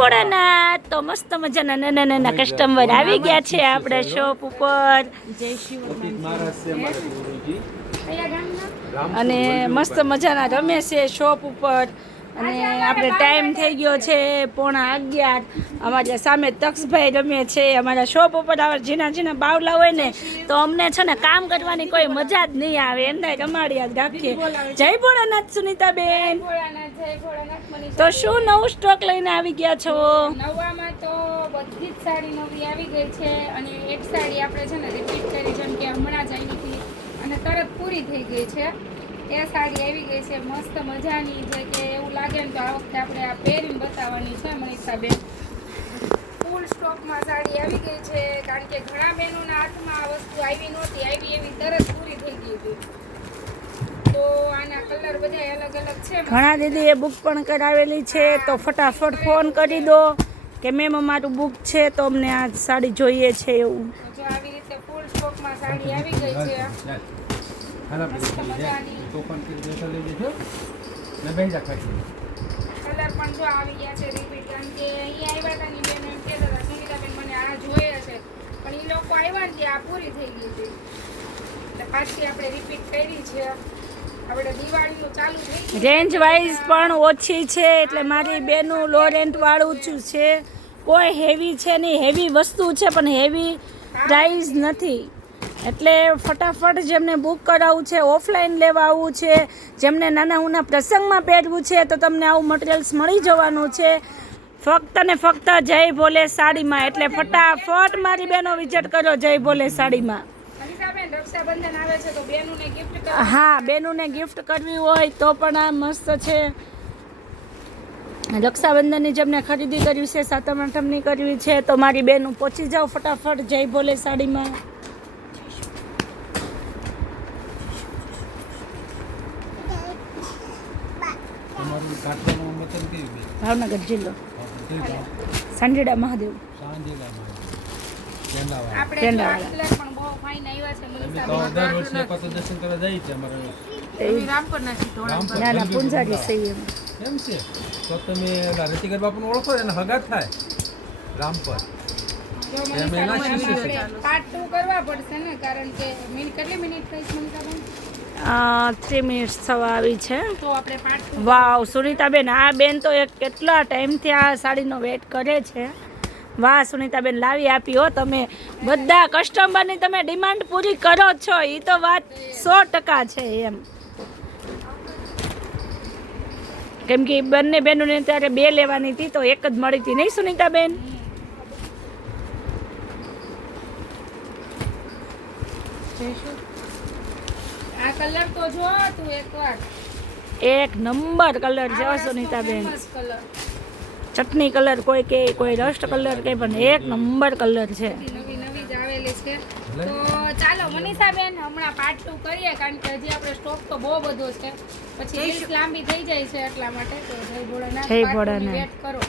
ભોળાનાથ. તો મસ્ત મજાના નાના નાના કસ્ટમર આવી ગયા છે આપણે શોપ ઉપર. જય શિવ અને મસ્ત મજાના રમે છે શોપ ઉપર. અને આપણે ટાઈમ થઈ ગયો છે 11:30. અમારા સામે તક્ષભાઈ રમે છે. અમારા શોપ ઉપર આવા ઝીણા ઝીણા બાવલા હોય ને તો અમને છે ને કામ કરવાની કોઈ મજા જ નહીં આવે. એમને રમાડ્યા જ રાખીએ. જય ભોળાનાથ સુનીતાબેન. તો શું નવું સ્ટોક લઈને આવી ગયા છો? નવામાં તો બધી જ સાડી નવી આવી ગઈ છે. અને એક સાડી આપણે છે ને રિપીટ કરી, જેમ કે હમણાં જ આવી હતી અને તરત પૂરી થઈ ગઈ છે. એ સાડી આવી ગઈ છે મસ્ત મજાની, જે કે એવું લાગે ને તો આ વખતે આપણે આ પહેરીને બતાવવાની છે મનીષાબેન. ફૂલ સ્ટોકમાં સાડી આવી ગઈ છે, કારણ કે ઘણા બહેનોના હાથમાં આ વસ્તુ આવી નહોતી, આવી એવી તરત પૂરી થઈ ગઈ હતી. તો આના કલર બધા અલગ અલગ છે. ઘણા દીદીએ બુક પણ કરાવેલી છે, તો ફટાફટ ફોન કરી દો કે મેમ અમારું બુક છે તો અમને આ સાડી જોઈએ છે એવું. જો આવી રીતે ફૂલ સ્ટોકમાં સાડી આવી ગઈ છે. મસ્ત મજાની કલર પણ જો આવી ગયા છે રિપીટ, કારણ કે અહીંયા આવ્યા હતા ની બેન એમ કહેતા હતા સુનિતાબેન મને આ જોઈએ છે, પણ એ લોકો આવ્યા ને ત્યાં પૂરી થઈ ગઈ હતી. એટલે પાછી આપણે રિપીટ કરી છે. આપણે દિવાળીનું ચાલુ થઈ ગયું. રેન્જ વાઇઝ પણ ઓછી છે, એટલે મારી બેનું લો રેન્ટ વાળું જ છે. કોઈ હેવી છે નહીં, હેવી વસ્તુ છે પણ હેવી પ્રાઇસ નથી. એટલે ફટાફટ જેમને બુક કરાવવું છે, ઓફલાઈન લેવા આવવું છે, જેમને નાના ઉના પ્રસંગમાં પહેરવું છે, તો તમને આવું મટીરિયલ્સ મળી જવાનું છે ફક્ત ને ફક્ત જય ભોલે સાડીમાં. એટલે ફટાફટ મારી બહેનો વિઝિટ કરો જય ભોલે સાડીમાં. રક્ષાબંધન આવે છે તો બેનુને ગિફ્ટ કરો. હા, બેનુને ગિફ્ટ કરવી હોય તો પણ આ મસ્ત છે. રક્ષાબંધનની જેમને ખરીદી કરવી છે, સાતમ આઠમની કરવી છે, તો મારી બેનું પહોંચી જાઓ ફટાફટ જય ભોલે સાડીમાં. ભાવનગર જિલ્લો, સાંઢેડા મહાદેવ. આપણે પણ બહુ ફાઇન આવ્યા છે ના ના પૂંજારી સહી એમ છે. તો તમે રતિકર બાપુને ઓળખો એને હગાત થાય રામપર. પાર્ટ 2 કરવા પડશે ને, કારણ કે કેટલી મિનિટ થઈ છે મનીષાબેન? 3 મિનિટ થવા આવી છે. તો આપણે પાર્ટ 2. વાવ સુનીતાબેન, આ બેન તો એક કેટલા ટાઈમથી આ સાડીનો વેટ કરે છે. વાહ સુનીતાબેન, લાવી આપી હો તમે. બધા કસ્ટમરની તમે ડિમાન્ડ પૂરી કરો છો, એ તો વાત 100% છે એમ. કેમ કે બંને બહેનોને ત્યારે 2 લેવાની હતી તો એક જ મળી હતી નહીં સુનીતાબેન? આ કલર તો જો તું એકવાર. એક નંબર કલર છે સુનીતાબેન. કલર ચટણી કલર કોઈ કે, કોઈ રસ્ટ કલર કે, પણ એક નંબર કલર છે. નવી નવી જ આવેલી છે. તો ચાલો મનીષાબેન હમણાં પાર્ટ 2 કરીએ, કારણ કે હજી આપણે સ્ટોક તો બહુ બધો છે, પછી લિસ્ટ લાંબી થઈ જાય છે એટલા માટે. તો જય ભોળાનાથ, જય ભોળાનાથ. વેટ કરો.